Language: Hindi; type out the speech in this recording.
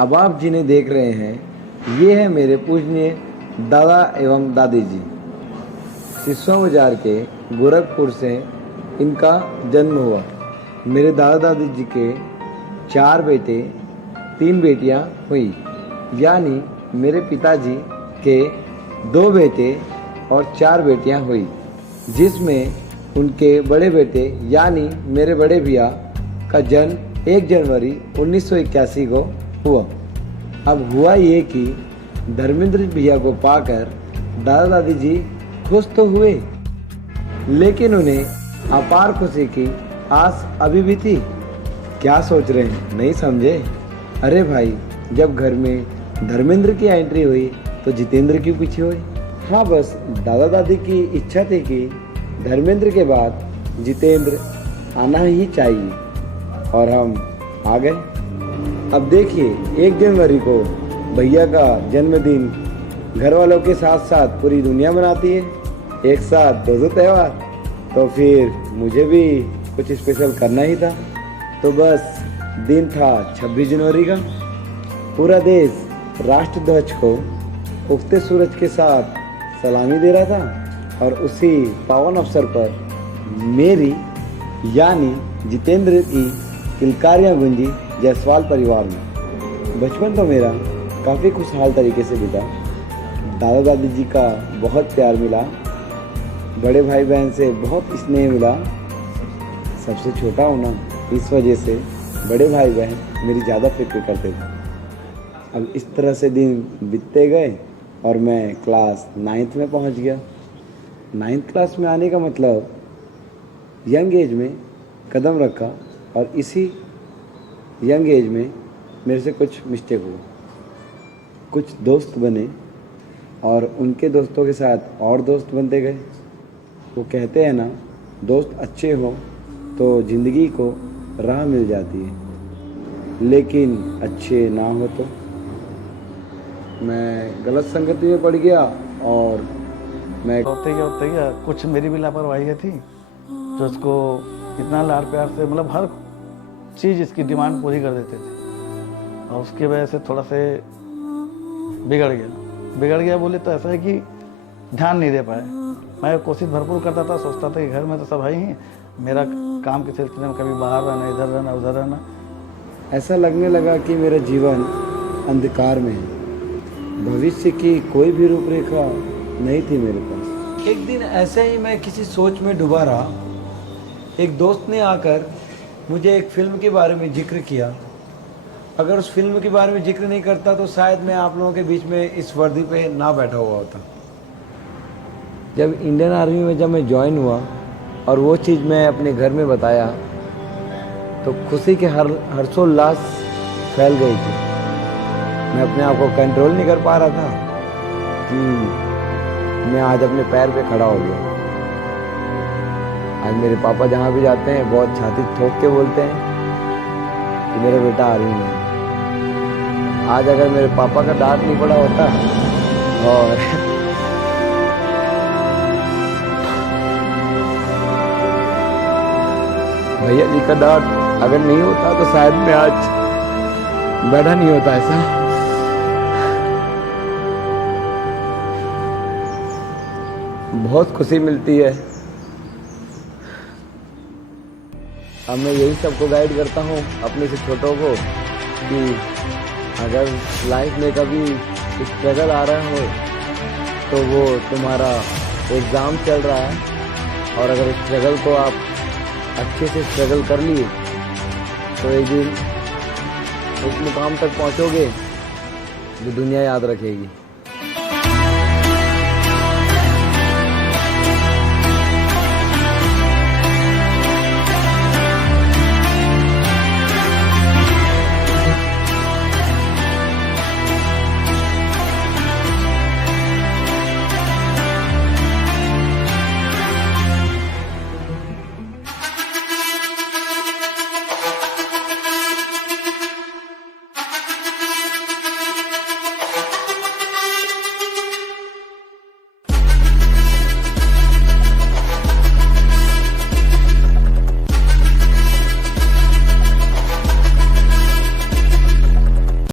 अब आप जिन्हें देख रहे हैं ये है मेरे पूजनीय दादा एवं दादी जी। सिसवा बाजार के गोरखपुर से इनका जन्म हुआ। मेरे दादा दादी जी के 4 बेटे 3 बेटियां हुई, यानी मेरे पिताजी के 2 बेटे और 4 बेटियां हुई, जिसमें उनके बड़े बेटे यानी मेरे बड़े भैया का जन्म 1 जनवरी 1981 को हुआ। अब हुआ ये कि धर्मेंद्र भैया को पाकर दादा दादी जी खुश तो हुए, लेकिन उन्हें अपार खुशी की आस अभी भी थी। क्या सोच रहे हैं, नहीं समझे? अरे भाई, जब घर में धर्मेंद्र की एंट्री हुई तो जितेंद्र क्यों पीछे हुई? हाँ, बस दादा दादी की इच्छा थी कि धर्मेंद्र के बाद जितेंद्र आना ही चाहिए, और हम आ गए। अब देखिए, 1 जनवरी को भैया का जन्मदिन घर वालों के साथ साथ पूरी दुनिया मनाती है, एक साथ 2 त्यौहार, तो फिर मुझे भी कुछ स्पेशल करना ही था। तो बस दिन था 26 जनवरी का। पूरा देश राष्ट्रध्वज को उगते सूरज के साथ सलामी दे रहा था, और उसी पावन अवसर पर मेरी यानी जितेंद्र की किलकारियाँ गूंजी जायसवाल परिवार में। बचपन तो मेरा काफ़ी खुशहाल तरीके से बीता। दादा दादी जी का बहुत प्यार मिला, बड़े भाई बहन से बहुत स्नेह मिला। सबसे छोटा हूँ ना, इस वजह से बड़े भाई बहन मेरी ज़्यादा फिक्र करते थे। अब इस तरह से दिन बीतते गए और मैं क्लास 9th में पहुँच गया। 9th क्लास में आने का मतलब यंग एज में कदम रखा, और इसी यंग एज में मेरे से कुछ मिस्टेक हुआ। कुछ दोस्त बने और उनके दोस्तों के साथ और दोस्त बनते गए। वो कहते हैं ना, दोस्त अच्छे हो तो ज़िंदगी को राह मिल जाती है, लेकिन अच्छे ना हो तो। मैं गलत संगति में पड़ गया और मैं होते गया कुछ मेरी भी लापरवाही थी, जो उसको इतना लाड़ प्यार से मतलब हर चीज़ इसकी डिमांड पूरी कर देते थे, और उसकी वजह से थोड़ा से बिगड़ गया बोले तो ऐसा है कि ध्यान नहीं दे पाए। मैं कोशिश भरपूर करता था, सोचता था कि घर में तो सब है ही, मेरा काम के सिलसिले में कभी बाहर रहना, इधर रहना, उधर रहना। ऐसा लगने लगा कि मेरा जीवन अंधकार में है, भविष्य की कोई भी रूपरेखा नहीं थी मेरे पास। एक दिन ऐसे ही मैं किसी सोच में डूबा रहा। एक दोस्त ने आकर मुझे एक फ़िल्म के बारे में जिक्र किया। अगर उस फिल्म के बारे में जिक्र नहीं करता तो शायद मैं आप लोगों के बीच में इस वर्दी पे ना बैठा हुआ होता। जब इंडियन आर्मी में मैं ज्वाइन हुआ और वो चीज़ मैं अपने घर में बताया, तो खुशी के हर्षोल्लास फैल गई थी। मैं अपने आप को कंट्रोल नहीं कर पा रहा था कि मैं आज अपने पैर पे खड़ा हो गया। आज मेरे पापा जहाँ भी जाते हैं बहुत छाती ठोक के बोलते हैं कि मेरा बेटा आर्मी में है। आज अगर मेरे पापा का डांट नहीं पड़ा होता और भैया जी का डांट अगर नहीं होता तो शायद मैं आज बैठा नहीं होता। ऐसा बहुत खुशी मिलती है। अब मैं यही सबको गाइड करता हूँ, अपने से छोटों को, कि अगर लाइफ में कभी स्ट्रगल आ रहा हो तो वो तुम्हारा एग्ज़ाम चल रहा है, और अगर स्ट्रगल को आप अच्छे से स्ट्रगल कर लिए तो एक दिन उस मुकाम तक पहुँचोगे जो दुनिया याद रखेगी।